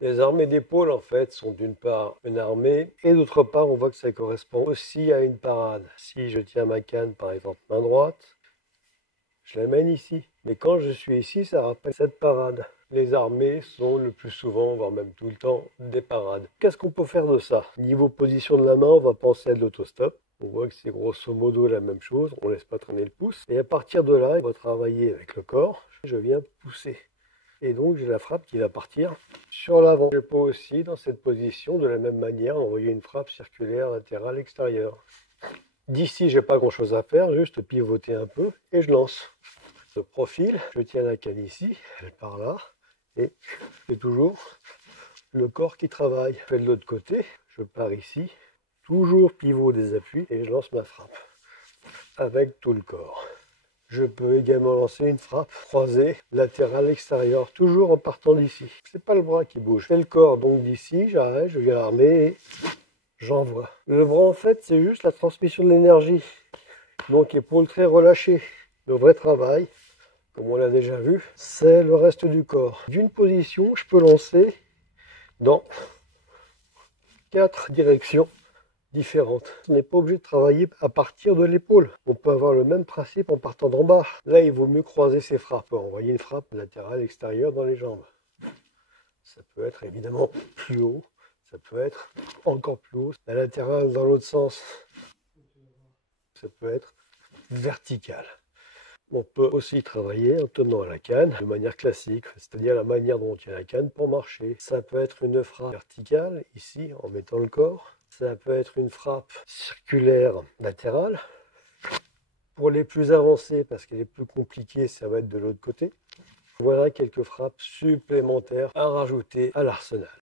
Les armées d'épaule, en fait, sont d'une part une armée, et d'autre part, on voit que ça correspond aussi à une parade. Si je tiens ma canne, par exemple, main droite, je la mène ici. Mais quand je suis ici, ça rappelle cette parade. Les armées sont le plus souvent, voire même tout le temps, des parades. Qu'est-ce qu'on peut faire de ça? Niveau position de la main, on va penser à de l'autostop. On voit que c'est grosso modo la même chose, on ne laisse pas traîner le pouce. Et à partir de là, on va travailler avec le corps. Je viens pousser. Et donc j'ai la frappe qui va partir sur l'avant. Je peux aussi, dans cette position, de la même manière, envoyer une frappe circulaire latérale extérieure. D'ici, j'ai pas grand chose à faire, juste pivoter un peu et je lance. De profil, je tiens la canne ici, elle part là, et c'est toujours le corps qui travaille. Je fais de l'autre côté, je pars ici, toujours pivot des appuis et je lance ma frappe avec tout le corps. Je peux également lancer une frappe croisée latérale extérieure, toujours en partant d'ici. C'est pas le bras qui bouge, c'est le corps. Donc d'ici, j'arrête, je viens armer et j'envoie. Le bras, en fait, c'est juste la transmission de l'énergie. Donc épaule très relâchée. Le vrai travail, comme on l'a déjà vu, c'est le reste du corps. D'une position, je peux lancer dans 4 directions différentes. On n'est pas obligé de travailler à partir de l'épaule. On peut avoir le même principe en partant d'en bas. Là, il vaut mieux croiser ses frappes. Envoyer une frappe latérale extérieure dans les jambes. Ça peut être évidemment plus haut. Ça peut être encore plus haut. La latérale dans l'autre sens. Ça peut être vertical. On peut aussi travailler en tenant à la canne de manière classique, c'est-à-dire la manière dont on tient la canne pour marcher. Ça peut être une frappe verticale, ici, en mettant le corps. Ça peut être une frappe circulaire latérale. Pour les plus avancés, parce qu'elle est plus compliquée, ça va être de l'autre côté. Voilà quelques frappes supplémentaires à rajouter à l'arsenal.